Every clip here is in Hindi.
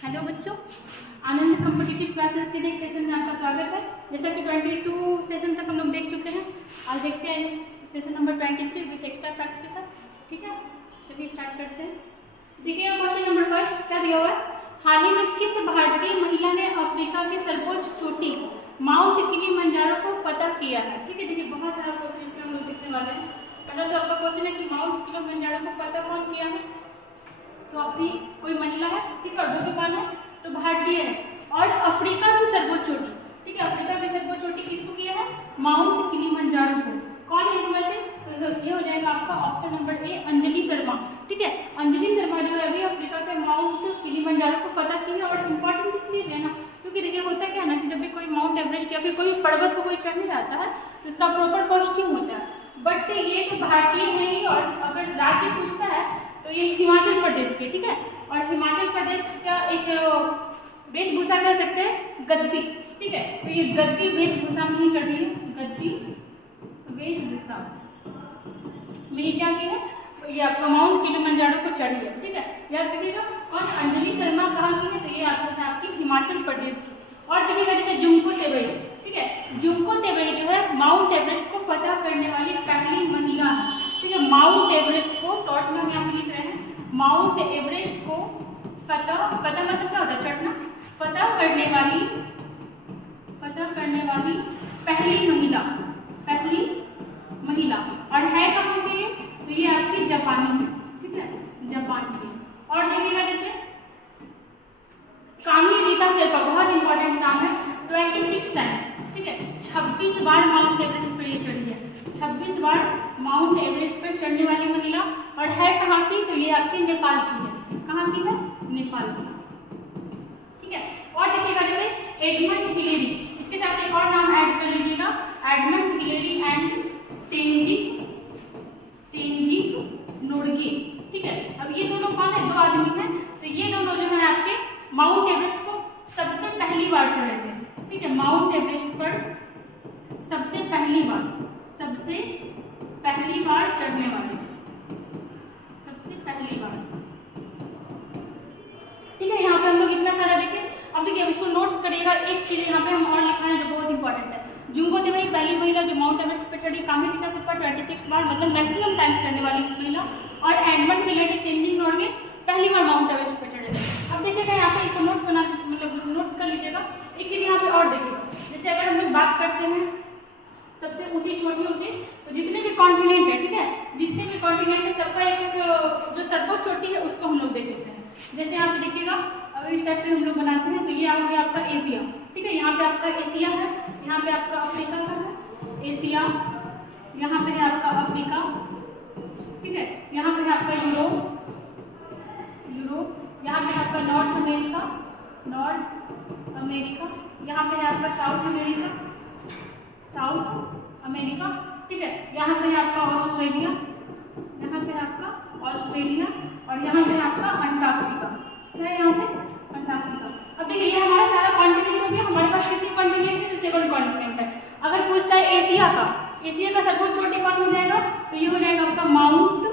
हेलो बच्चों, आनंद कॉम्पिटिटिव क्लासेस के नेक्स्ट सेशन में आपका स्वागत है। जैसा कि 22 सेशन तक हम लोग देख चुके हैं, आज देखते हैं session number 23 with extra fact के साथ। ठीक है, चलिए स्टार्ट करते हैं। देखिए क्वेश्चन नंबर फर्स्ट क्या दिया हुआ है, हाल ही में किस भारतीय महिला ने अफ्रीका के सर्वोच्च चोटी माउंट किलिमंजारो को फतह किया है। ठीक है, देखिए बहुत सारा क्वेश्चन इसमें हम लोग देखने वाले हैं। पहला तो आपका क्वेश्चन है कि माउंट किलिमंजारो को फतह कौन किया है, तो अपनी कोई महिला है, ठीक है, और जो भी कौन है तो भारतीय है, और अफ्रीका की सर्वोच्च चोटी, ठीक है, अफ्रीका की सर्वोच्च चोटी किसको किया है, माउंट किलिमंजारो को। कौन है इसमें से, तो ये हो जाएगा आपका option number A, Anjali Sharma. ठीक है, अंजलि शर्मा जो है अभी अफ्रीका के माउंट किलिमंजारो को फतह की है। और इम्पोर्टेंट इसलिए है ना, क्योंकि देखिए होता क्या है ना कि जब भी कोई माउंट एवरेस्ट या फिर कोई पर्वत को कोई चढ़ने जाता है तो इसका प्रॉपर कॉस्टिंग होता है, बट ये तो भारतीय है ही, और अगर राज्य पूछता है तो ये हिमाचल प्रदेश के, ठीक है, और हिमाचल प्रदेश का एक वेशभूषा कह सकते हैं गद्दी। ठीक है, तो ये गद्दी वेशभूषा में ही चढ़ी है, गद्दी वेशभूषा में ये क्या किया है, तो ये आपका माउंट किलिमंजारो को चढ़ी है। ठीक है, याद रखिएगा। और अंजलि शर्मा कहाँ की है, तो ये आपको है आपकी हिमाचल प्रदेश की। और देखिएगा जैसे जुंको तेवई, ठीक है, जुंको तेवई जो है माउंट एवरेस्ट को फतह करने वाली पहली महिला है। ठीक है, माउंट एवरेस्ट को शॉर्ट में हम यहाँ लिख रहे हैं, माउंट एवरेस्ट को फतह मतलब क्या होता है, चढ़ना, फतह करने वाली पहली महिला, और है कहाँ की, तो ये आपकी जापानी है। ठीक है, जापान की। और देखिएगा जैसे कामी रीता शेरपा, बहुत इंपॉर्टेंट नाम है, 26 टाइम्स, ठीक है, 26 बार माउंट एवरेस्ट पर ये चढ़ी है, 26 बार माउंट एवरेस्ट पर चढ़ने वाली महिला, और है कहाँ की, तो ये आपकी नेपाल की है। कहाँ की है, नेपाल की। ठीक है, और देखिएगा जैसे एडमंड हिलेरी, इसके साथ एक और नाम ऐड कर लीजिएगा, एडमंड हिलेरी एंड तेंजी नोर्गे। ठीक है, अब ये दोनों कौन है, दो आदमी हैं, तो ये दोनों जो है आपके माउंट एवरेस्ट को सबसे पहली बार चढ़े थे। ठीक है, माउंट एवरेस्ट पर सबसे पहली बार चढ़ने वाले, सबसे पहली बार। ठीक है, यहाँ पे हम लोग इतना सारा देखें। अब देखिए अब इसको नोट्स करिएगा, एक चीज यहाँ पे हम और लिखा है जो बहुत इंपॉर्टेंट है, जुंको तेवई पहली महिला जो माउंट एवरेस्ट पर चढ़ी, कामी रीता शेरपा 26 बार मतलब मैक्सिमम टाइम्स चढ़ने वाली महिला, और एडमंड हिलेरी तेंजिन नोर्गे पहली बार माउंट एवरेस्ट पर चढ़े थे। अब देखिएगा यहाँ पे इसको नोट्स बना मतलब नोट्स कर लीजिएगा। एक चीज़ यहाँ पे और देखिएगा, जैसे अगर हम लोग बात करते हैं सबसे ऊंची चोटियों की, तो जितने भी कॉन्टिनेंट है, ठीक है, जितने भी कॉन्टिनेंट है सबका एक जो सर्वोच्च चोटी है उसको हम लोग देख लेते हैं। जैसे यहाँ पे देखिएगा, अगर इस टाइप से हम लोग बनाते हैं तो ये आ गया आपका एशिया। ठीक है, यहाँ पे आपका एशिया है, यहाँ पे आपका अफ्रीका का है, एशिया, यहाँ पे है आपका अफ्रीका, ठीक है, यहाँ पे है आपका यूरोप, यहाँ पे आपका नॉर्थ अमेरिका, यहाँ पे है आपका साउथ अमेरिका, ठीक है, यहाँ पे है आपका ऑस्ट्रेलिया, और यहाँ पे आपका अंटार्कटिका। क्या है यहाँ पे, अंटार्कटिका। अब देखिए ये हमारा सारा कॉन्टिनेंट हो गया, हमारे पास कितने कॉन्टिनेंट है, सेकंड कॉन्टिनेंट है। अगर पूछता है एशिया का सर्वोच्च चोटी कौन हो जाएगा, तो ये हो जाएगा आपका माउंट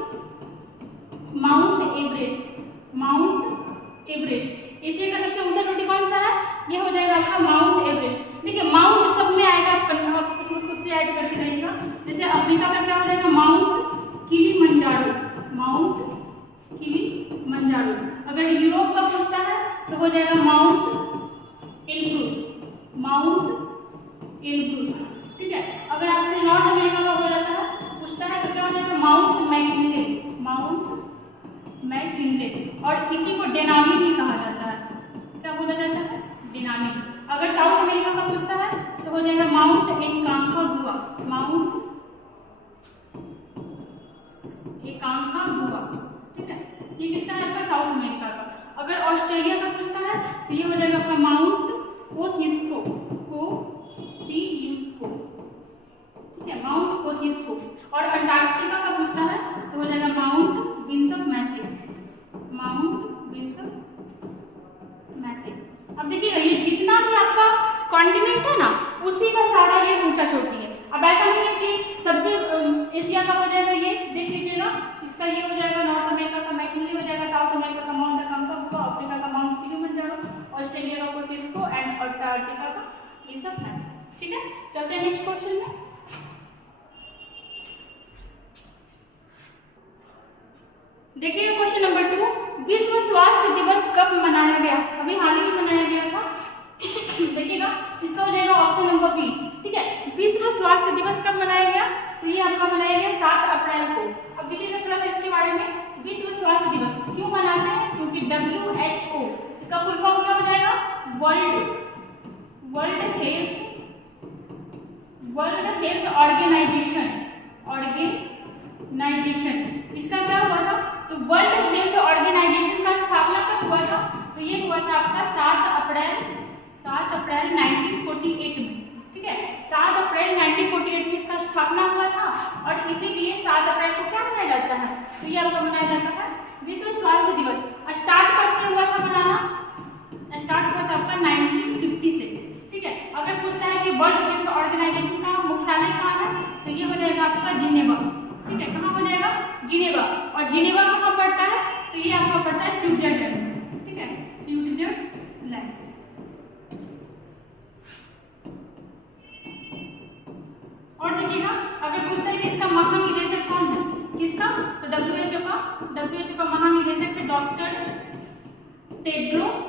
एवरेस्ट। एशिया का सबसे ऊंचा चोटी कौन सा है, ये हो जाएगा आपका माउंट एवरेस्ट। देखिए माउंट सब में आएगा, आप उसमें खुद से ऐड करते रहिएगा। जैसे अफ्रीका का क्या हो जाएगा, माउंट किलिमंजारो। अगर यूरोप का पूछता है तो हो जाएगा माउंट एल्ब्रूस। ठीक है, अगर आपसे नॉर्थ अमेरिका का हो जाता है पूछता है तो क्या हो जाएगा, माउंट मैककिनले। और इसी को डेनानी भी कहा जाता है, क्या बोला जाता है, डेनानी। अगर साउथ अमेरिका का पूछता है तो हो जाएगा माउंट एकांकागुआ। ठीक है, ये किसका है आपका, साउथ अमेरिका का। अगर ऑस्ट्रेलिया का पूछता है तो ये हो जाएगा आपका माउंट कोसियुस्को। ठीक है, माउंट कोसियुस्को। और अंटार्कटिका का पूछता है तो हो जाएगा माउंट विंसन मैसिव। अब देखिए ये जितना भी आपका कॉन्टिनेंट है ना उसी का सारा ये ऊंचा चोटी है। अब ऐसा नहीं है कि सबसे एशिया का हो जाएगा, ये देख लीजिएगा, इसका ये हो जाएगा नॉर्थ अमेरिका का मैककिनले हो जाएगा, साउथ अमेरिका का माउंट अकांकागुआ, अफ्रीका का mount Kilimanjaro, means of message. ठीक है, चलते हैं नेक्स्ट क्वेश्चन में। देखिए क्वेश्चन नंबर 2, विश्व स्वास्थ्य दिवस कब मनाया गया? अभी हाल ही में मनाया गया था। देखिएगा, इसका हो जाएगा ऑप्शन नंबर बी। ठीक है, विश्व स्वास्थ्य दिवस कब मनाया गया? तो ये आपका मनाया गया 7 अप्रैल को। अब देखिएगा थोड़ा सा इसके बारे में, विश्व स्वास्थ्य दिवस क्यों मनाते हैं? क्योंकि WHO, इसका फुल फॉर्म क्या हो जाएगा? World Health Organization. इसका क्या हुआ था? तो वर्ल्ड हेल्थ ऑर्गेनाइजेशन का स्थापना कब हुआ था? तो ये हुआ था आपका 7 अप्रैल 1948 में। ठीक है, 7 अप्रैल 1948 में इसका स्थापना हुआ था और इसीलिए 7 अप्रैल को क्या मनाया जाता है? तो ये आपका मनाया जाता है विश्व स्वास्थ्य दिवस। स्टार्ट कब से हुआ था मनाना? स्टार्ट हुआ था आपका 1950 से। ठीक है, अगर पूछता है कि वर्ल्ड हेल्थ ऑर्गेनाइजेशन का मुख्यालय कहाँ है? तो ये हो जाएगा आपका जिनेवा। ठीक है, कहाँ हो जाएगा? जिनेवा। और जिनेवा कहाँ पड़ता है? तो ये आपका पड़ता है स्विट्जरलैंड। ठीक है, स्विट्जरलैंड। और देखिएगा, अगर पूछता है कि इसका महानिदेशक कौन है? किसका? तो WHO का महानिदेशक है डॉक्टर टेड्रोस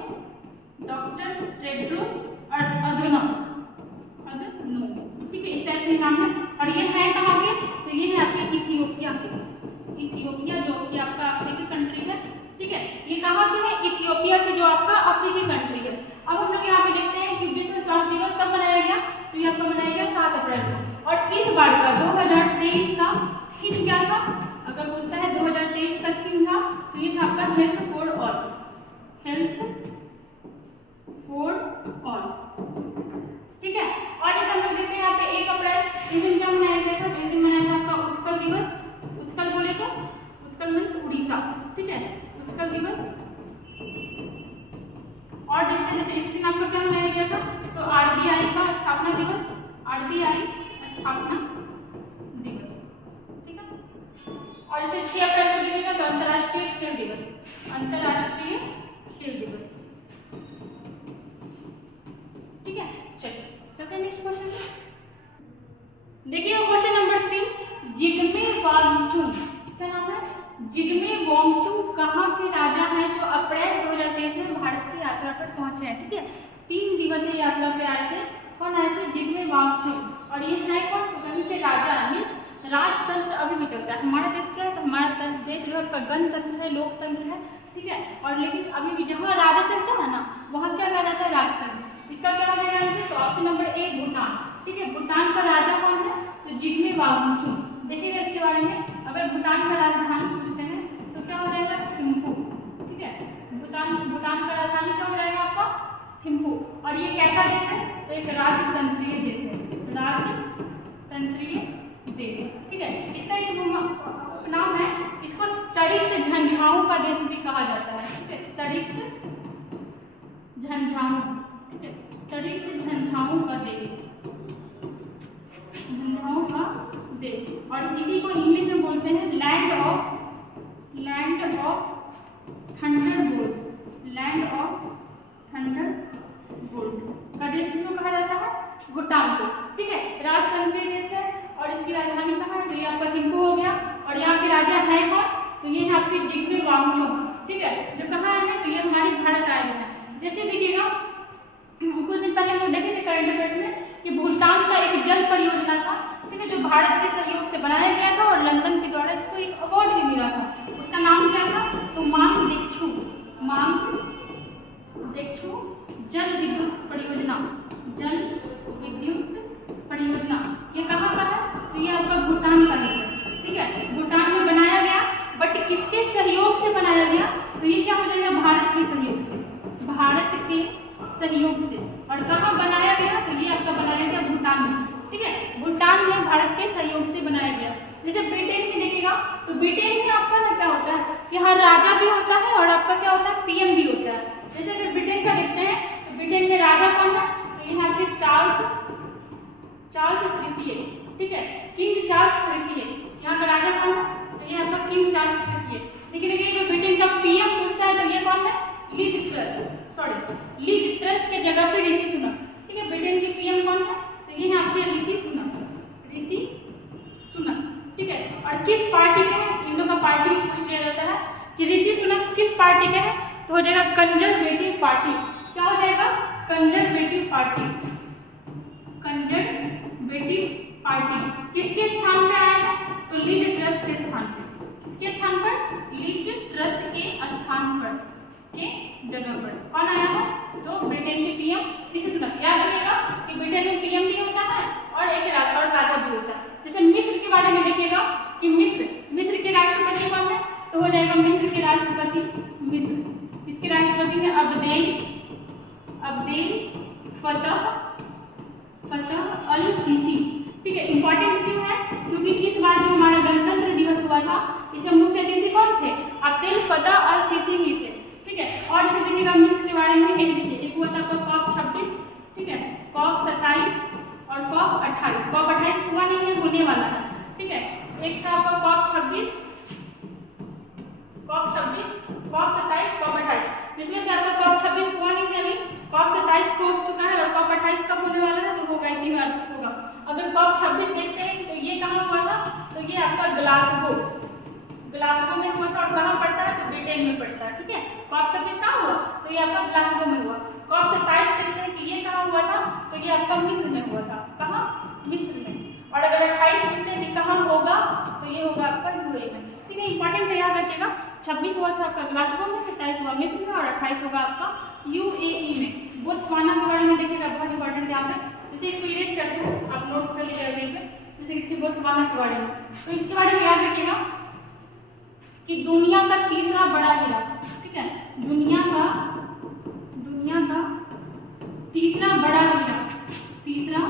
अधनोम। ठीक है, इस टाइप से नाम है। और ये है कहाँ के? तो ये है आपके इथियोपिया के। इथियोपिया जो कि आपका अफ्रीकी कंट्री है। ठीक है, ये कहाँ के है? इथियोपिया के, जो आपका अफ्रीकी कंट्री है। अब हम लोग यहाँ पे देखते हैं कि विश्व स्वास्थ्य दिवस कब मनाया गया? तो ये आपका मनाया गया 7 अप्रैल को। और इस बार का 2023 का थीम क्या था? अगर पूछता है 2023 का थीम था, तो ये था आपका हेल्थ फॉर ऑल। ठीक है, और जैसे हम लोग देखते हैं यहाँ पे 1 अप्रैल इस दिन क्या मनाया गया था? तो इस दिन मनाया था आपका उत्कल दिवस। उत्कल बोले तो उत्कल मीन्स उड़ीसा। ठीक है, उत्कल दिवस। और देखते हैं जैसे इस दिन आपका क्या मनाया गया था? तो RBI का स्थापना दिवस। RBI स्थापना दिवस। ठीक है, और इसे 6 अप्रैल को देखिएगा तो अंतर्राष्ट्रीय खेल दिवस। अंतर्राष्ट्रीय खेल दिवस। ठीक है, चलते हैं नेक्स्ट क्वेश्चन पे। देखिए क्वेश्चन नंबर 3, जिग्मे वांगचुक। क्या नाम है? जिग्मे वांगचुक कहाँ के राजा हैं जो अप्रैल 2023 में भारत की यात्रा पर पहुंचे हैं? ठीक है, 3 दिवसीय यात्रा पे आए थे। कौन आए थे? जिग्मे वांगचुक। और ये है कौन? तो कहीं के राजा मीन्स राजतंत्र अभी भी चलता है। हमारा देश क्या है? तो हमारा देश जो है गणतंत्र है, लोकतंत्र है। ठीक है, और लेकिन अभी भी जहाँ राजा चलता है ना, वहाँ क्या कहा जाता है? राजतंत्र। इसका क्या हो जाएगा आंसर? तो ऑप्शन नंबर ए भूटान। ठीक है, भूटान का राजा कौन है? तो जिग्मे वांगचुक। देखिएगा इसके बारे में, अगर भूटान का राजधानी पूछते हैं तो क्या हो जाएगा? थिम्पू। ठीक है, भूटान का राजधानी क्या हो जाएगा आपका? थिम्पू। और ये कैसा देश है? तो एक राजतंत्रीय देश है। राजतंत्रीय देश। ठीक है, इसका एक उपनाम है, इसको तड़ित झंझाओं का देश भी कहा जाता है। ठीक है, तड़ित झंझाओं। ठीक है, तड़ित झंझाओं का देश। झंझाओं का देश। और इसी को इंग्लिश में बोलते हैं land of Thunderbolt. Land of Thunderbolt का देश किसको कहा जाता है? भूटान को। ठीक है, राजतंत्रीय देश है और इसकी राजधानी कहाँ है? तो ये आपका थिम्पू हो गया। और यहाँ के राजा है कौन? तो ये है आपके जिग्मे वांगचुक। ठीक है, जो कहाँ है? तो ये हमारे भारत आए हैं। जैसे देखिएगा कुछ दिन पहले हम लोग देखे थे करंट अफेयर्स में कि भूटान का एक जल परियोजना था। ठीक है, जो भारत के सहयोग से बनाया गया था और लंदन के द्वारा इसको एक अवार्ड भी मिला था। उसका नाम क्या था? तो मांग देक्षु जल विद्युत परियोजना। ये कहाँ का है? तो ये आपका भूटान का है। ठीक है, भूटान में बनाया गया, बट किसके सहयोग से बनाया गया? तो ये क्या हो जाएगा? भारत के सहयोग से। और कहाँ बनाया गया? तो ये आपका बनाया गया भूटान में। ठीक है, भूटान में भारत के सहयोग से बनाया गया। जैसे ब्रिटेन में देखिएगा तो ब्रिटेन में आपका ना क्या होता है कि हर राजा भी होता है और आपका क्या होता है? PM भी होता है। जैसे अगर ब्रिटेन का देखते हैं तो ब्रिटेन में राजा कौन है? तो ये आपके चार्ल्स तृतीय। ठीक है, किंग चार्ल्स तृतीय यहाँ का राजा कौन है? तो ये आपका किंग चार्ल्स तृतीय। लेकिन देखिए जो ब्रिटेन का PM पूछता है तो ये कौन है? लीज ट्रस के जगह पे ऋषि सुनक। ठीक है, ब्रिटेन के पीएम कौन है? तो ये है आपके ऋषि सुनक, ऋषि सुनक, ठीक है। और किस पार्टी के हैं? इन लोगों का पार्टी भी पूछ लिया जाता है कि ऋषि सुनक किस पार्टी के हैं, तो हो जाएगा कंजर्वेटिव पार्टी। क्या हो जाएगा? Conservative party, conservative party. किसके स्थान पे आया है? तो लीज ट्रस के स्थान पर। किसके स्थान पर? लीज ट्रस के स्थान पर, के जगह पर कौन आया है? तो ब्रिटेन के पीएम ऋषि सुनक। याद रखिएगा कि ब्रिटेन में पीएम भी होता है और एक राजा भी होता है। जैसे मिस्र के बारे में देखिएगा कि मिस्र के राष्ट्रपति कौन है? तो हो जाएगा मिस्र के राष्ट्रपति, मिस्र इसके राष्ट्रपति है अब्देल फतह अल सीसी, ठीक है। इंपॉर्टेंट क्यों है? क्योंकि इस बार जो हमारा गणतंत्र दिवस हुआ था इसमें मुख्य अतिथि कौन थे? अब्देल फतह अल सीसी ही थे, ठीक है। और जैसे देखिएगा मिस्र के बारे में एक देखिए, एक हुआ था आपका COP 26, ठीक है, COP 27 और COP 28। COP 28 हुआ नहीं है, होने वाला है, ठीक है। एक था आपका COP 26, COP 27, COP 28, जिसमें से आपका COP 26 हुआ नहीं है अभी, COP 27 हो चुका है और COP 28 कब होने वाला है? तो होगा इसी बार होगा। अगर COP 26 देखते हैं तो ये कहाँ हुआ था? तो ये आपका ग्लासगो में हुआ था। और कहाँ पड़ता है? तो ब्रिटेन में पड़ता है, ठीक है। COP 26 कहाँ हुआ? तो ये आपका ग्लासगो में हुआ। COP 27 देखते हैं कि ये कहाँ हुआ था? तो ये आपका मिस्र में हुआ था। कहाँ? मिस्र में। और अगर 28 पूछते हैं कि कहाँ होगा, तो ये होगा आपका यूएई में, ठीक है। इंपॉर्टेंट है, याद रखिएगा। 26 हुआ था आपका ग्लासगो में, 27 हुआ मिस्र में और 28 होगा आपका यूएई में। बोत्सवाना के बारे में देखिएगा, बहुत इंपॉर्टेंट यहाँ पे। जैसे इसको इरेज करते हैं, आप नोट्स कर लीजिएगा यहीं पे। जैसे कि बोत्सवाना के बारे में, तो इसके बारे में याद रखिएगा कि दुनिया का तीसरा बड़ा हीरा, ठीक है, दुनिया का तीसरा बड़ा हीरा, तीसरा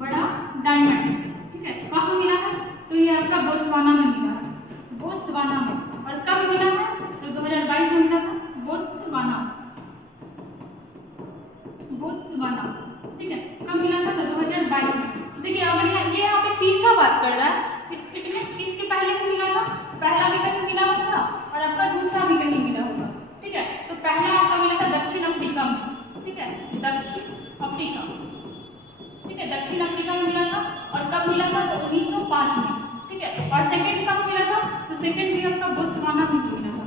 बड़ा डायमंड, ठीक है, कहाँ मिला है? तो ये आपका बोत्सवाना में मिला है, बोत्सवाना में। और कब मिला है? तो 2022 में मिला था, बोत्सवाना, ठीक है। कब मिला था? तो 2022 में। देखिए अगर ये यहाँ पे तीसरा बात कर रहा है, इसके पहले भी मिला था, पहला भी कहीं मिला होगा और आपका दूसरा भी कहीं मिला होगा, ठीक है। तो पहला आपका मिला था दक्षिण अफ्रीका में, ठीक है, दक्षिण अफ्रीका, ठीक है, दक्षिण अफ्रीका में मिला था। और कब मिला था? तो 1905 में, ठीक है। और सेकंड कब मिला था? तो सेकंड भी आपका बोत्सवाना में ही मिला था,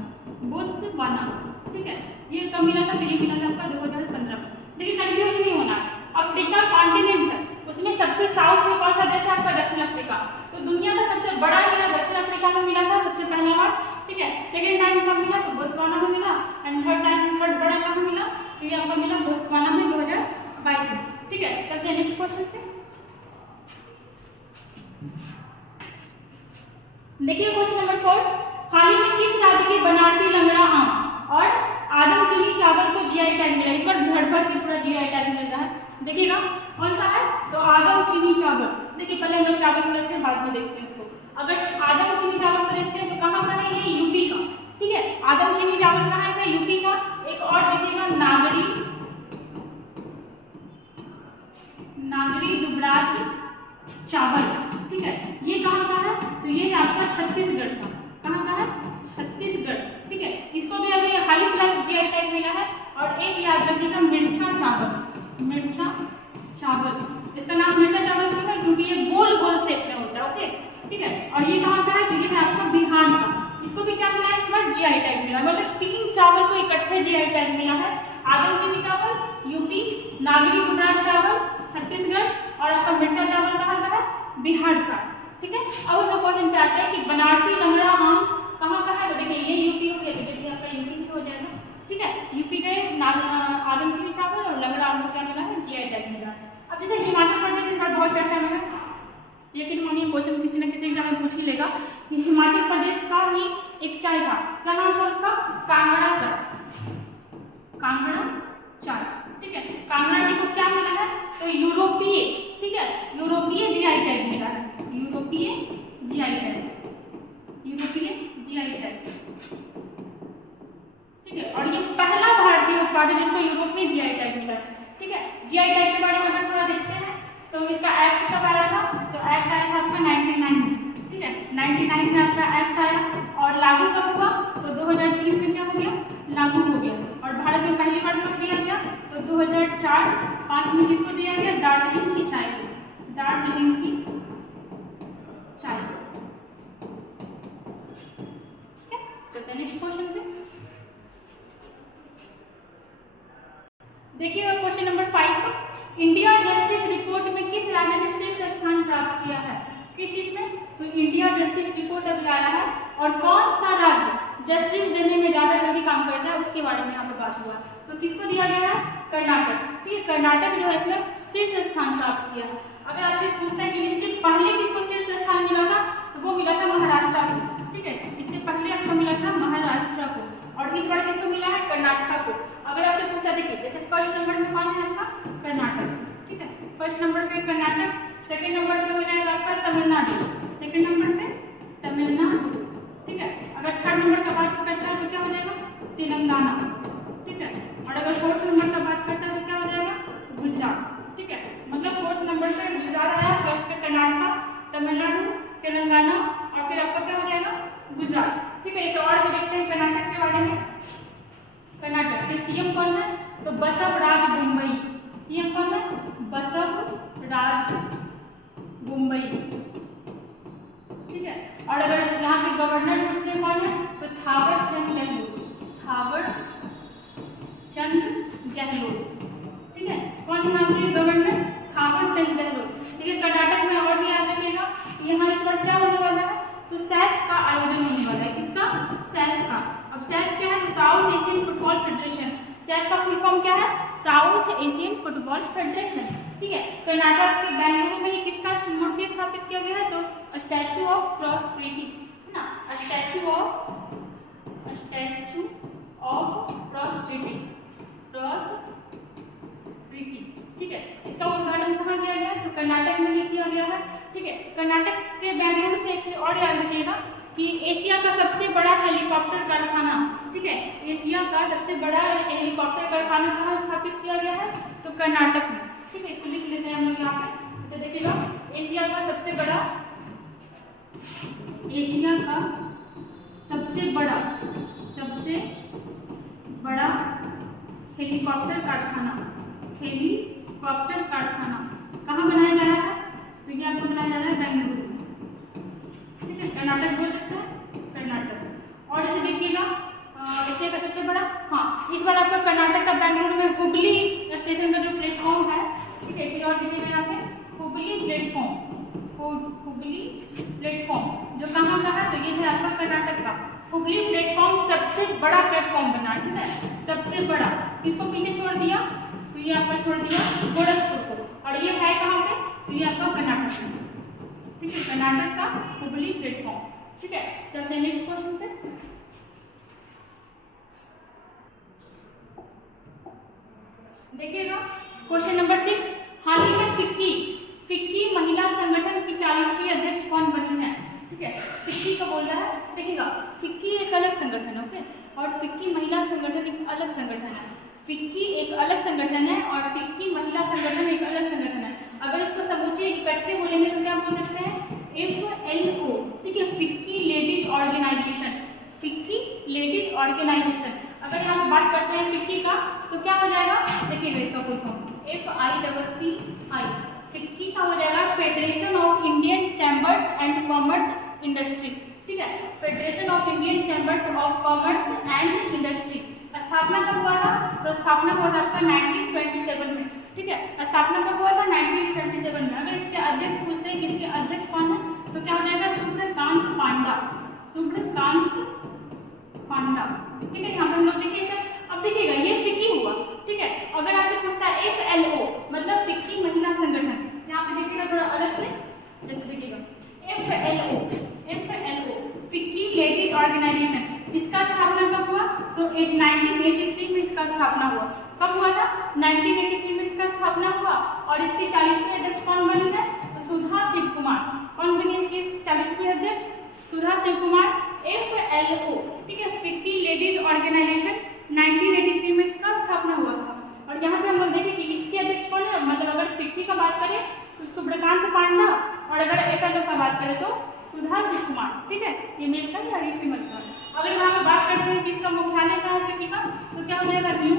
बोत्सवाना, ठीक है। ये कब मिला था? तो ये मिला था आपका 2015 में। देखिए कंफ्यूज नहीं होना, अफ्रीका कॉन्टिनेंट है, उसमें सबसे साउथ में कौन सा देश है? आपका दक्षिण अफ्रीका। तो दुनिया का सबसे बड़ा हीरा दक्षिण अफ्रीका में मिला था सबसे पहला बार, ठीक है। सेकंड टाइम कब मिला? तो बोत्सवाना में मिला। एंड थर्ड बड़ा कहाँ मिला? तो ये आपका मिला बोत्सवाना में 2022 में, ठीक है। चलते हैं नेक्स्ट क्वेश्चन पे। देखिए क्वेश्चन नंबर 4, हाल ही में किस राज्य के बनारसी लंगड़ा आम और आदमचूली चावल को जीआई टैग मिला? इस बार भर के पूरा जीआई टैग मिल रहा है, देखिएगा कौन सा है? तो आदमचूली चावल। देखिए पहले हम लोग चावल को लेते हैं, बाद में देखते हैं उसको। अगर आदमचूली चावल को देखते हैं तो कहाँ का है? ये यूपी का, ठीक है। आदमचूली चावल कहाँ है? यूपी का। एक और देखिएगा नागरी दुबराज चावल, ठीक है, ये कहाँ का है? तो ये है आपका छत्तीसगढ़ का। कहाँ का है? छत्तीसगढ़, ठीक है। इसको भी अभी हाल ही फिलहाल जीआई टैग मिला है। और एक याद रखिएगा मिर्चा चावल, इसका नाम मिर्चा चावल क्यों है? क्योंकि ये गोल गोल शेप में होता है, ओके, ठीक है। और ये कहाँ का है? तो ये है आपका बिहार का। इसको भी क्या मिला है? इस बार जीआई टैग मिला, मतलब 3 चावल को इकट्ठे जीआई टैग मिला है। आदमचूली चावल यूपी, नागरी दुबराज चावल छत्तीसगढ़ और आपका मिर्चा चावल कहाँ का है? बिहार का, ठीक है। अब हम लोग क्वेश्चन पे आते हैं कि बनारसी लंगड़ा आम कहाँ का है? तो देखिए ये यूपी हो गया, तो देखिए आपका यूपी हो जाएगा, ठीक है। यूपी के आदमचूली चावल और लंगड़ा आम को क्या मिला है? जीआई टैग मिला है। अब जैसे हिमाचल प्रदेश इस बार बहुत चर्चा में है, लेकिन मम्मी क्वेश्चन किसी न किसी एग्जाम में पूछ ही लेगा कि हिमाचल प्रदेश का ही एक चाय था, क्या नाम था उसका? कांगड़ा चाय, ठीक है। कांगड़ा टी को क्या मिला है? तो यूरोपीय, ठीक है, यूरोपीय जीआई टैग मिला है, यूरोपीय जीआई टैग, ठीक है। और ये पहला भारतीय उत्पाद है जिसको यूरोप में जीआई टैग मिला है, ठीक है। जीआई टैग के बारे में अगर थोड़ा देखते हैं तो इसका एक्ट कब आया था? तो एक्ट आया था आपका 99 में, ठीक है, 99 में आपका एक्ट आया। और लागू कब हुआ? तो 2003 में क्या हो गया? लागू हो गया। और भारत में पहली बार कब दिया गया? तो 2004। 5 में किसको दिया गया? दार्जिलिंग की चाय को, दार्जिलिंग की चाय। ठीक है, चलते हैं नेक्स्ट क्वेश्चन पे। देखिएगा question number 5, India justice report में किस राज्य ने शीर्ष स्थान प्राप्त किया है? किस चीज में? तो इंडिया जस्टिस रिपोर्ट अभी आया है और कौन सा राज्य जस्टिस देने में ज्यादा जल्दी काम करता है उसके बारे में यहाँ पे बात हुआ। तो किसको दिया गया है? कर्नाटक। ठीक है, कर्नाटक जो है इसमें शीर्ष स्थान प्राप्त किया है। अगर आपसे पूछता है कि इसके पहले किसको शीर्ष स्थान मिला था, तो वो मिला था महाराष्ट्र को। ठीक है, इससे पहले आपको मिला था महाराष्ट्र को और इस बार किसको मिला है? कर्नाटक को। अगर आपसे पूछता देखिए जैसे फर्स्ट नंबर पे कौन है आपका? कर्नाटक। ठीक है, फर्स्ट नंबर पे कर्नाटक, सेकंड नंबर पे हो जाएगा आपका तमिलनाडु, सेकंड नंबर पे तमिलनाडु। ठीक है, अगर थर्ड नंबर का बात करता है तो क्या हो जाएगा? तेलंगाना। ठीक है, और अगर फोर्थ नंबर का बात करता है तो क्या हो जाएगा? गुजरात। ठीक है, मतलब फोर्थ नंबर पे गुजरात आया, फर्स्ट पे कर्नाटक, तमिलनाडु, तेलंगाना और फिर आपका क्या हो जाएगा? गुजरात। ठीक है, इसे और भी देखते हैं कर्नाटक के बारे में। कर्नाटक के सीएम कौन है? तो बसवराज बोम्मई। सीएम कौन है? बसवराज बोम्मई। ठीक है, और अगर यहाँ के गवर्नर पूछते हैं कौन है? तो थावर चंद गहलोत। थावर चंद गहलोत। ठीक है, कौन है यहाँ के गवर्नर? थावर चंद गहलोत। ठीक है, कर्नाटक में और भी याद रखिएगा यहाँ इस बार क्या होने वाला है? तो सैफ का आयोजन होने वाला है। किसका? सैफ का। अब सैफ क्या है? तो south Asian football federation. Saif का फुल फॉर्म क्या है? South Asian football federation. ठीक है, कर्नाटक के बेंगलुरु में ही किसका मूर्ति स्थापित किया गया है? तो स्टैचू ऑफ प्रॉस्पेरिटी है ना, स्टैचू ऑफ प्रॉस्पेरिटी। ठीक है, इसका उद्घाटन कहाँ किया गया? तो कर्नाटक में ही किया गया है। ठीक है, कर्नाटक के बेंगलुरु से एक और याद रखिएगा कि एशिया का सबसे बड़ा हेलीकॉप्टर कारखाना, ठीक है, एशिया का सबसे बड़ा हेलीकॉप्टर कारखाना कहाँ स्थापित किया गया है? तो कर्नाटक में। ठीक है, इसको लिख लेते हैं हम लोग यहाँ पे। इसे देखिएगा, एशिया का सबसे बड़ा हेलीकॉप्टर कारखाना कहाँ बनाया जा रहा है? तो ये आपको बनाया जा रहा है बेंगलुरु में। ठीक है, कर्नाटक बोल सकते हैं, कर्नाटक। और इसे देखिएगा एशिया का सबसे बड़ा, हाँ, इस बार आपका कर्नाटक का बेंगलुरु में हुबली स्टेशन का जो प्लेटफॉर्म है, ठीक है, चलिए और देखिएगा यहाँ पे हुबली प्लेटफॉर्म जो कहाँ का है? तो ये है आपका कर्नाटक का हुबली प्लेटफॉर्म। सबसे बड़ा प्लेटफॉर्म बना, ठीक है, सबसे बड़ा। किसको पीछे छोड़ दिया? तो ये आपका छोड़ दिया गोरखपुर को, और ये है कहाँ पे? तो ये आपका कर्नाटक में। ठीक है, कर्नाटक का हुबली प्लेटफॉर्म। ठीक है, चलते हैं नेक्स्ट क्वेश्चन पे। देखिएगा क्वेश्चन नंबर 6, हाल ही में फिक्की महिला संगठन की 40वीं अध्यक्ष कौन बनी है? ठीक है, फिक्की का बोल रहा है। देखिएगा, फिक्की एक अलग संगठन है, ओके, और फिक्की महिला संगठन एक अलग संगठन है। फिक्की एक अलग संगठन है और फिक्की महिला संगठन एक अलग संगठन है। अगर इसको समूचे इकट्ठे बोलेंगे तो क्या बोल सकते हैं? FLO। ठीक है, FICCI ladies organization. FICCI ladies organization. अगर यहाँ पे बात करते हैं फिक्की का तो क्या हो जाएगा? देखिएगा इसका फुल फॉर्म FICCI। फिक्की का हो जाएगा federation of Indian chambers and commerce industry. ठीक है, federation of Indian chambers of commerce and industry. स्थापना कब हुआ था? तो स्थापना हुआ था आपका 1927 में। ठीक है, स्थापना कब हुआ था? 1927 में। अगर इसके अध्यक्ष पूछते हैं कि इसके अध्यक्ष कौन है तो क्या हो जाएगा? सुब्रकांत पांडा। ठीक है, यहाँ पे हम लोग देखिए सर, अब देखिएगा ये फिक्की हुआ। ठीक है, अगर आपसे पूछता है FLO मतलब फिक्की महिला संगठन, यहाँ पे देखिएगा थोड़ा अलग से, जैसे देखिएगा FLO फिक्की लेडीज ऑर्गेनाइजेशन, इसका स्थापना कब हुआ? तो 1983 में इसका स्थापना हुआ। कब हुआ था? 1983 में इसका स्थापना हुआ। और इसकी 40वीं अध्यक्ष कौन बनी है? तो सुधा शिव कुमार। कौन बनी इसकी 40वीं अध्यक्ष? सुधा शिव कुमार। FLO, ठीक है, फिक्की लेडीज ऑर्गेनाइजेशन, 1983 में इसका स्थापना हुआ था। और यहाँ पे हम लोग देखें कि इसके अध्यक्ष कौन है, मतलब अगर फिक्की का बात करें तो सुब्रकांत पांडा, और अगर FLO का बात करें तो सुधा शिव कुमार। ठीक है, ये मेल का या फीमेल का। अगर यहाँ पे बात करते हैं कि इसका मुख्यालय कहाँ है फिक्की का, तो क्या हो जाएगा? न्यू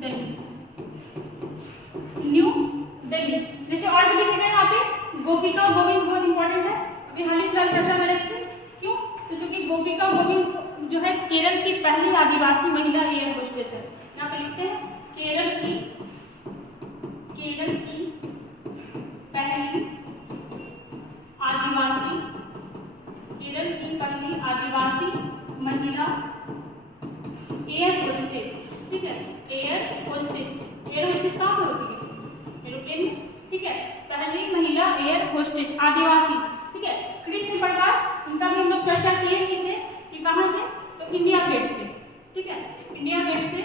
दिल्ली। दिल्ली। जैसे और भी लिखेगा यहाँ पे गोपिका और गोविंद बहुत इंपॉर्टेंट है, अभी हाल ही फिलहाल चर्चा में रही थी। क्यों? तो चूंकि गोपिका और गोविंद जो है केरल की पहली आदिवासी महिला एयर होस्टेस है। यहाँ पे लिखते हैं केरल की पहली आदिवासी महिला एयर होस्टेस। ठीक है, एयर होस्टेस कहाँ पे होती है? एरोप्लेन में। ठीक है, पहली महिला एयर होस्टेस आदिवासी। ठीक है, कृष्ण प्रकाश, इनका भी हम लोग चर्चा किए थे कि कहाँ से, तो इंडिया गेट से। ठीक है, इंडिया गेट से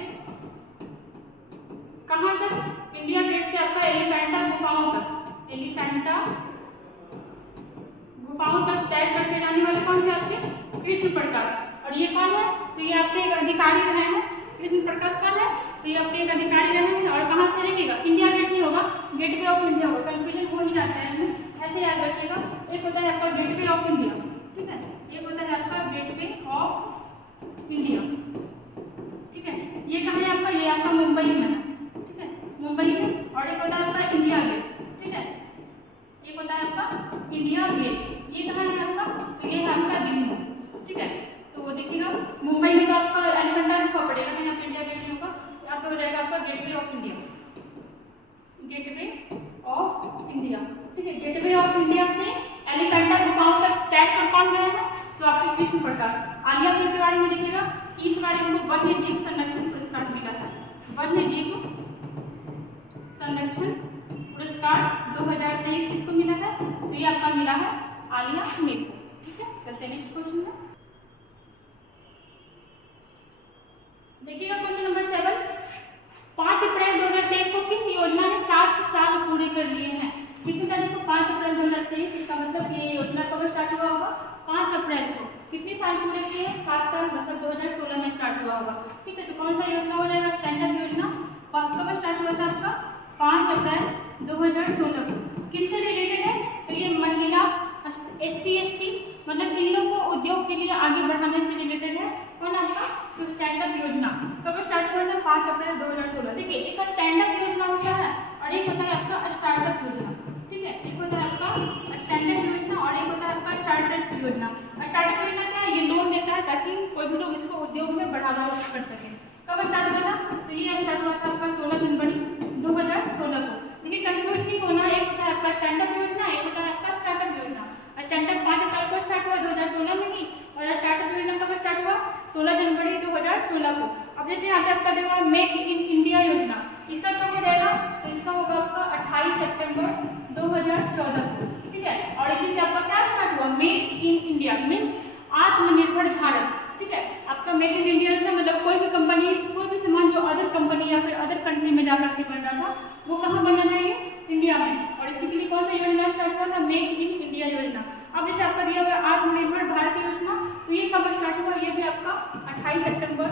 कहाँ तक? इंडिया गेट से आपका एलिफेंटा गुफाओं तक, गुफाओं तक तय करके जाने वाले कौन थे? आपके कृष्ण प्रकाश। और ये कौन है? तो ये आपके एक अधिकारी रहे हैं। कृष्ण प्रकाश कौन है? तो ये आपके एक अधिकारी रहे हैं। और कहाँ से रहेगा? इंडिया गेट नहीं होगा, गेटवे ऑफ इंडिया होगा। कंफ्यूजन हो ही जाता है इसमें, ऐसे याद रखिएगा। एक होता है आपका गेटवे ऑफ इंडिया, ठीक है, एक होता है आपका गेटवे ऑफ इंडिया। ठीक है, ये कहाँ है आपका? ये आपका मुंबई में है। ठीक है, मुंबई में। और एक होता है आपका इंडिया गेट। ठीक है, एक होता है आपका इंडिया गेट। ये कहाँ है आपका? तो ये है आपका दिल्ली। ठीक है, तो वो देखिएगा मुंबई में तो आपका एलिफेंटा गुफा पड़ेगा ना, यहाँ पे इंडिया गेट नहीं होगा, यहाँ पे हो जाएगा आपका gateway of India, gateway of India. ठीक है, गेटवे ऑफ इंडिया से एलिफेंटा गुफाओं तक टैग कर कौन गया है? तो आपके कृष्ण प्रकाश। आलिया के बारे में देखिएगा कि इस बारे में वन्य जीव संरक्षण पुरस्कार मिला है। वन्य जीव संरक्षण पुरस्कार 2023 किसको मिला है? तो ये आपका मिला है आलिया मेरे को। ठीक है, चलते हैं नेक्स्ट क्वेश्चन में। देखिएगा क्वेश्चन नंबर 7, 5 अप्रैल 2023 को किस योजना ने 7 साल पूरे कर लिए हैं? कितनी तारीख को? 5 अप्रैल 2023। इसका मतलब ये योजना कब स्टार्ट हुआ होगा? 5 अप्रैल को। कितने साल पूरे किए? 7 साल, मतलब 2016 में स्टार्ट हुआ होगा। ठीक है, तो कौन सा योजना हो जाएगा? स्टैंडअप योजना। कब स्टार्ट हुआ था आपका? 5 अप्रैल 2016 को। किससे रिलेटेड है? तो ये महिला, SC ST, मतलब इन लोगों को उद्योग के लिए आगे बढ़ाने से रिलेटेड है। कौन आपका? तो स्टैंडअप योजना कब स्टार्ट हुआ था? 5 अप्रैल 2016। देखिए, एक स्टैंडअप योजना होता है और एक होता है आपका स्टार्टअप योजना। ठीक है, एक होता है आपका स्टैंडअप योजना और एक होता है आपका स्टार्टअप योजना। स्टार्टअप योजना क्या है? ये लोन देता है ताकि कोई भी लोग इसको उद्योग में बढ़ावा कर सके। कब स्टार्ट हुआ था? तो ये स्टार्ट हुआ था आपका 16 जनवरी 2016 को। देखिए, कंफ्यूज नहीं होना, एक होता है आपका स्टैंडअप योजना, एक होता है आपका स्टार्टअप योजना। स्टैंडअप 5 अप्रैल को स्टार्ट हुआ 2016 में ही, और स्टार्टअप योजना कब स्टार्ट हुआ? 16 जनवरी 2016 को। अब जैसे यहाँ पे आपका देगा मेक इन इंडिया योजना, इसका कब हो जाएगा? तो इसका होगा आपका 28 सितंबर 2014 को। ठीक है, और इसी से आपका क्या स्टार्ट हुआ? मेक इन इंडिया मीन्स आत्मनिर्भर भारत। ठीक है, आपका मेक इन इंडिया योजना मतलब कोई भी कंपनी, कोई भी सामान जो अदर कंपनी या फिर अदर कंट्री में जाकर के बन रहा था, वो कहाँ बनना चाहिए? इंडिया में। और इसी के लिए कौन सा योजना स्टार्ट हुआ था? मेक इन इंडिया योजना। अब जैसे आपका दिया हुआ आत्मनिर्भर भारत योजना, तो ये कब स्टार्ट हुआ? ये भी आपका 28 सितंबर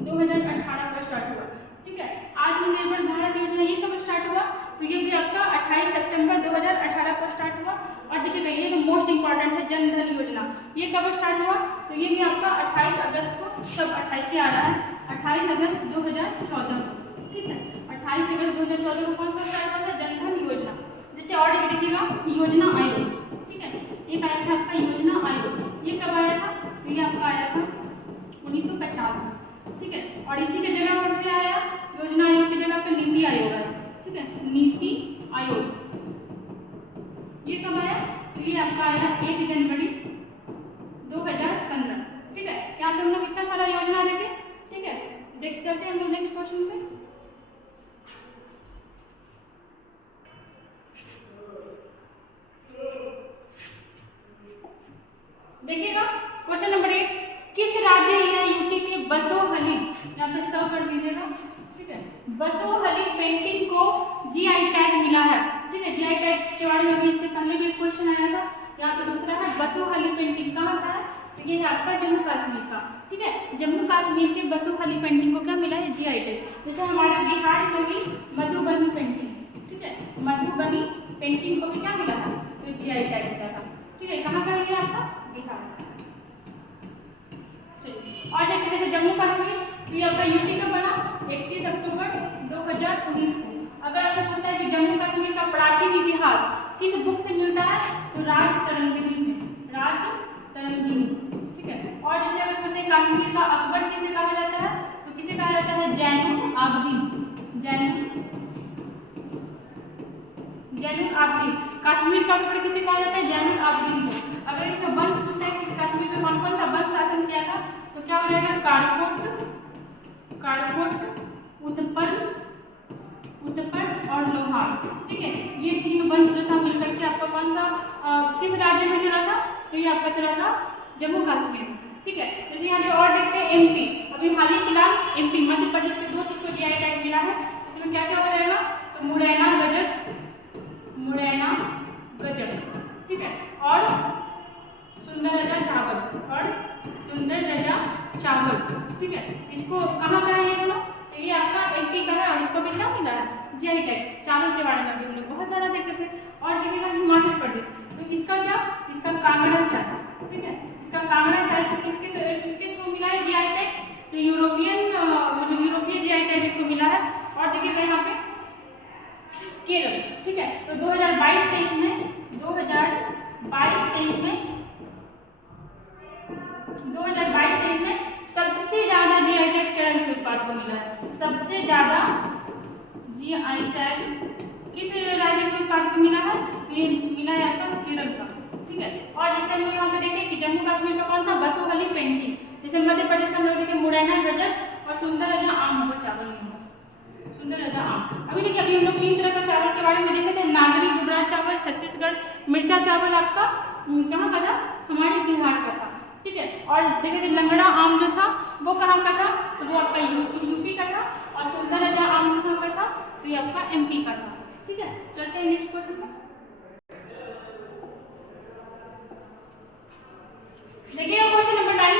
2018 को स्टार्ट हुआ। ठीक है, आत्मनिर्भर भारत योजना ये कब स्टार्ट हुआ? तो ये भी आपका 28 सितंबर 2018 को स्टार्ट हुआ। और देखिएगा ये जो मोस्ट इंपॉर्टेंट है जन धन योजना, ये कब स्टार्ट हुआ? तो ये भी आपका 28 अगस्त को, सब 28 से आ रहा है, 28 अगस्त 2014 को। ठीक है, 28 अगस्त 2014 को कौन सा स्टार्ट हुआ था? जन धन योजना। जैसे और एक देखिएगा योजना आयोग। ठीक है, एक आया था आपका योजना आयोग, ये कब आया था? तो ये आपका आया था 1950 में। ठीक है, और इसी के जगह पर क्या आया? योजना आयोग की जगह पर नीति आयोग आया। ठीक है, नीति आयोग ये कब आया? तो ये आपका आया 1 जनवरी 2015। ठीक है, यहाँ पे हम लोग इतना सारा योजना देखे। ठीक है, देख चलते हैं हम लोग नेक्स्ट क्वेश्चन पे। देखिएगा क्वेश्चन नंबर 8, किस राज्य या यूटी के बसोहली, यहाँ पे सब कर दीजिएगा। ठीक है, बसोहली पेंटिंग को जीआई टैग मिला है। ठीक है, जीआई टैग के बारे में भी इससे पहले भी क्वेश्चन आया था। यहाँ पे दूसरा है बसोहली पेंटिंग कहाँ का है? तो ये है आपका जम्मू कश्मीर का। ठीक है, जम्मू कश्मीर के बसोहली पेंटिंग को क्या मिला है? GI tag. जैसे हमारे बिहार में भी मधुबनी पेंटिंग, ठीक है, मधुबनी पेंटिंग को भी क्या मिला है? तो जीआई टैग मिला था। ठीक है, कहाँ का है आपका? बिहार। और देखिए जैसे जम्मू कश्मीर, ये आपका यूटी का बना 31 अक्टूबर 2019 को। अगर आपसे पूछता है कि जम्मू कश्मीर का प्राचीन इतिहास किस बुक से मिलता है, तो राज तरंगिणी से, राज तरंगिणी, ठीक है। और जैसे अगर पूछते हैं कश्मीर का अकबर किसे कहा जाता है, तो किसे कहा जाता है, जैनुल आबदीन, जैनुल आबदीन। कश्मीर का अकबर किसे कहा जाता है, जैनुल आबदीन को। अगर इसमें वंश पूछता है कि कश्मीर में कौन कौन सा वंश शासन किया था, तो क्या हो जाएगा, काड़कोट, उत्पल और लोहार, ठीक है। ये तीन वंश जो था मिलकर के आपका कौन सा किस राज्य में चला था, तो ये आपका चला था जम्मू कश्मीर, ठीक है। जैसे यहाँ पे और देखते हैं एमपी, अभी हाल ही फिलहाल एमपी मध्य प्रदेश के 2 चीज को जीआई टैग मिला है। इसमें क्या क्या हो जाएगा, तो मुरैना गजक, ठीक है, और सुंदर रजा चावल, ठीक है। इसको कहाँ का है ये दोनों, तो ये आपका एमपी का है और इसको भी क्या मिला है, जीआई टैग। चावल के बारे में भी हम लोग बहुत सारा देखते थे। और देखिएगा हिमाचल प्रदेश, तो इसका क्या, इसका कांगड़ा चाय, ठीक है, इसका कांगड़ा चाय को किसके थ्रू मिला है जीआई टैग, तो यूरोपीय जीआई टैग इसको मिला है। और देखिएगा यहाँ पे केरल, ठीक है, तो 2022-23 में सबसे ज्यादा जीआई टैग केरल के उत्पाद को मिला है। सबसे ज्यादा जीआई टैग किस राज्य के उत्पाद को मिला है, तो ये मिला है आपका केरल का, ठीक है। और जैसे हम लोग यहाँ पे देखें कि जम्मू कश्मीर का कौन था, बसोहली पेंटिंग। जैसे मध्य प्रदेश का हम लोग देखें मुरैना गजक और सुंदर रजा आम को चावल, सुंदर रजा आम। अभी देखिए, अभी हम लोग 3 तरह का चावल के बारे में देखे थे, नागरी दुबरा चावल, छत्तीसगढ़ मिर्चा चावल आपका कहाँ का था, हमारे बिहार का था, ठीक है। और देखे थे लंगड़ा आम जो था वो कहाँ का था, तो वो आपका यूपी का था। और सुंदर रजा आम कहाँ का था, तो ये आपका एमपी का था, ठीक है। चलते हैं नेक्स्ट क्वेश्चन में। देखिएगा क्वेश्चन नंबर 9,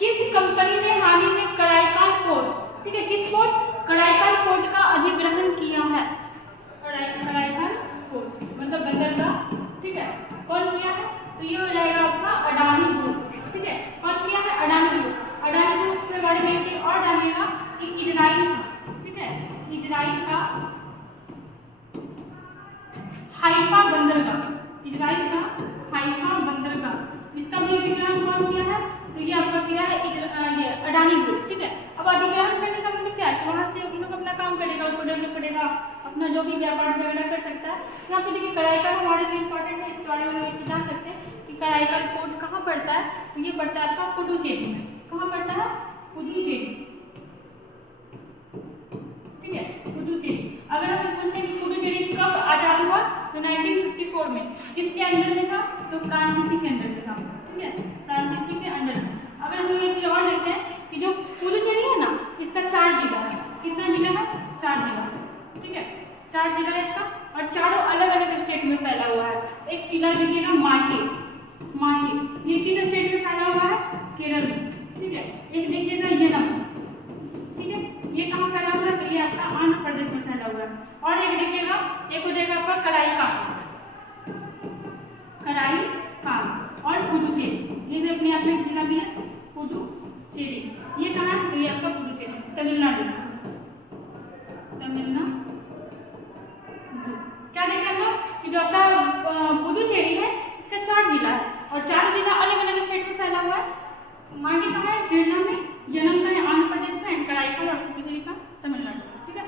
किस कंपनी ने हाल ही में कराईकाल पोर्ट, ठीक है, किस पोर्ट, कराईकाल पोर्ट का अधिग्रहण किया है, कराईकाल पोर्ट मतलब बंदरगाह, ठीक है, कौन किया है, तो ये हो जाएगा आपका अडानी ग्रुप, ठीक है। कौन किया है, अडानी ग्रुप। अडानी ग्रुप के बारे में एक चीज और जानिएगा कि इजराइल था, ठीक है, इजराइल का हाइफा बंदरगाह, इजराइल का हाइफा बंदरगाह, इसका भी अधिग्रहण कौन किया है, तो ये आपका किया है ये अडानी ग्रुप, ठीक है। अब अधिग्रहण करने का मतलब क्या है कि वहाँ से हम लोग अपना काम करेगा, उसको डेवलप करेगा, अपना जो भी व्यापार वगैरह कर सकता है। यहाँ पे देखिए कराईकाल हमारे लिए इंपॉर्टेंट है, इसके बारे में हम एक जान सकते हैं कि कराईकाल पोर्ट कहाँ पड़ता है, तो ये पड़ता है आपका पुडुचेरी में। कहाँ पड़ता है, पुडुचेरी, ठीक है, पुडुचेरी। अगर हम पूछते हैं कि पुडुचेरी कब आजाद हुआ, तो 1954 में। किसके अंडर में था, तो फ्रांसीसी के अंडर में था, ठीक है, फ्रांसीसी के अंडर में। अगर हम लोग ये चीज और देखते हैं कि जो पुडुचेरी है ना, इसका 4 जिला है। कितना जिला है, 4 जिला, ठीक है, 4 जिला है इसका, और चारों अलग अलग स्टेट में फैला हुआ है। एक जिला देखिएगा माहे, ये किस स्टेट में फैला हुआ है, केरल में, ठीक है। एक देखिएगा येलम, ठीक है, ये कहाँ फैला हुआ है, तो ये आपका आंध्र प्रदेश में फैला हुआ है। और एक देखिएगा, एक हो जाएगा आपका कराईकाल और पुडुचेरी, ये भी अपने आप में जिला भी है, पुडुचेरी। ये कहाँ है, तो ये आपका पुडुचेरी, तमिलनाडु। क्या देखें हम लोग कि जो आपका पुडुचेरी है, इसका 4 जिला है और 4 जिला अलग अलग स्टेट में फैला हुआ है। मांगे कहाँ है, केरला में, जन्म का है आंध्र प्रदेश में, एंड कराईकाल और पुडुचेरी का तमिलनाडु, ठीक है।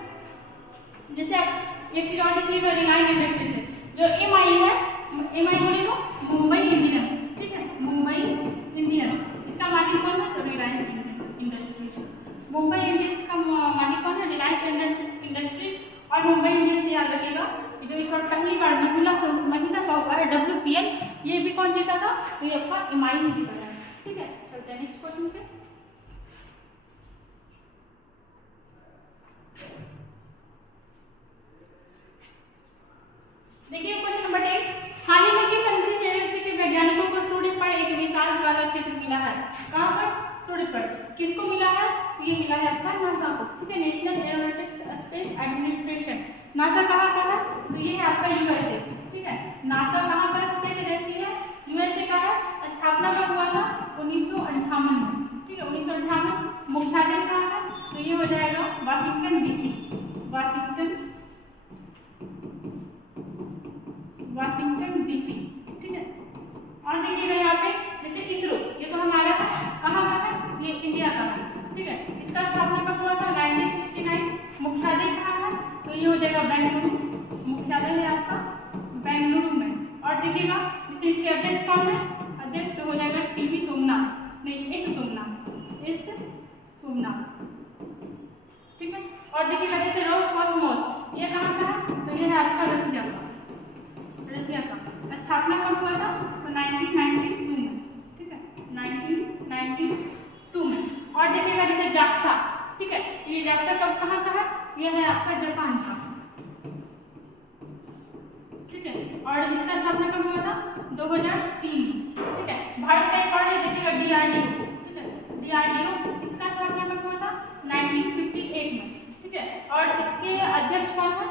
जैसे आप एक चीज और देखिएगा, रिलायंस इंडस्ट्रीज है, जो एमआई है, एमआई बोले तो मुंबई इंडियंस, ठीक है, मुंबई इंडियंस, इसका मालिक कौन है, तो रिलायंस इंडस्ट्रीज। मुंबई इंडियंस का मालिक कौन है, रिलायंस इंडस्ट्रीज। और मुंबई इंडियंस याद रखिएगा कि जो इस बार पहली बार महिला का हुआ है WPL, ये भी कौन जीता था, तो ये आपका एमआई ही जीता था, ठीक है। चलते हैं नेक्स्ट क्वेश्चन पे। देखिए क्वेश्चन नंबर 10, हाल ही में किस अंतरिक्ष एजेंसी के वैज्ञानिकों को सूर्य पर एक विशाल काला क्षेत्र मिला है, कहाँ पर, सूर्य पर। किसको मिला है, तो ये मिला है आपका नासा को, ठीक है, national aeronautics space administration. NASA कहाँ का है, तो ये है आपका यूएसए, ठीक है। नासा कहाँ का स्पेस एजेंसी है, यूएसए का है। स्थापना कब हुआ था, 1958 में, ठीक है, 1958। मुख्यालय कहाँ है, तो ये हो जाएगा Washington DC, Washington Washington DC, ठीक है। और देखिएगा यहाँ पे जैसे इसरो, ये तो हमारा कहाँ का है, ये इंडिया का है, ठीक है। इसका स्थापना कब हुआ था, 1969। मुख्यालय कहाँ है, तो ये हो जाएगा बेंगलुरु, मुख्यालय है आपका बेंगलुरु में। और देखिएगा जैसे इसके अध्यक्ष कौन है, अध्यक्ष तो हो जाएगा TV सोमनाथ, नहीं एस सोमनाथ, एस सोमनाथ, ठीक है। और देखिएगा जैसे रोसकॉसमोस, ये कहाँ का है, तो ये है आपका रसिया का, रसिया का। स्थापना कब हुआ था, तो 1992 में, ठीक है, 1992 में। और देखिएगा जैसे जाक्सा, ठीक है, ये जाक्सा कब कहाँ का है, यह है आपका जापान का, ठीक है। और इसका स्थापना कब हुआ था, 2003, ठीक है। भारत का एक और है देखिएगा DRDO, ठीक है, DRDO, इसका स्थापना कब हुआ था, 1958 में, ठीक है। और इसके अध्यक्ष कौन है,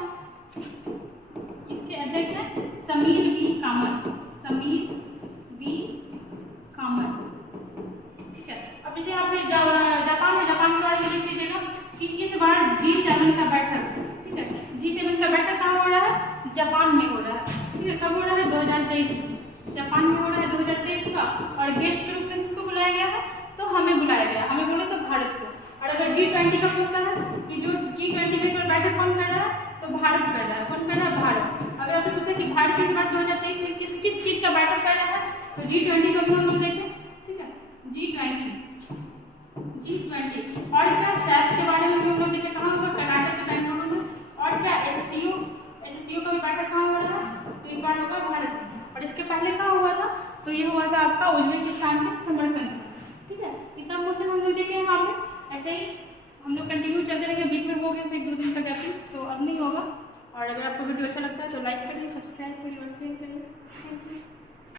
इसके अध्यक्ष है समीर V कामत, समीर V कामत, ठीक है। अब जैसे यहाँ पे जापान है, जापान के बारे में देख लीजिएगा कि इस बार G7 का बैठक, ठीक है, G7 का बैठक कहाँ हो रहा है, जापान में हो रहा है, ठीक है। कब हो रहा है, 2023 में, जापान में हो रहा है 2023 का। और गेस्ट के रूप में किसको बुलाया गया है, तो हमें बुलाया गया, हमें बोले तो भारत को। और अगर G20 का पूछता है कि जो G20 के ऊपर बैठक कौन कर रहा है, तो भारत कर रहा है, कौन कर रहा है, भारत। अगर आपसे पूछता है कि भारत इस बार 2023 में किस किस चीज़ का बैठक कर रहा है, तो G20 को भी हम लोग देखें, ठीक है, G20। और क्या सैफ के बारे में भी हम लोग देखें, कहाँ होगा, कर्नाटक के बैंगलोर में। और क्या SSCO का भी बैठक कहाँ हो रहा है, तो इस बार होगा भारत में। और इसके पहले कहाँ हुआ था, तो ये हुआ था आपका उज्बेकिस्तान के समरकंद, ठीक है। इतना क्वेश्चन हम लोग देखे यहाँ पे, ऐसे ही हम लोग कंटिन्यू चलते रहेंगे, बीच में हो गया तो 1-2 दिन का गैप, तो अब नहीं होगा। और अगर आपको वीडियो अच्छा लगता है तो लाइक करिए, सब्सक्राइब करिए और शेयर करिए। Thank you.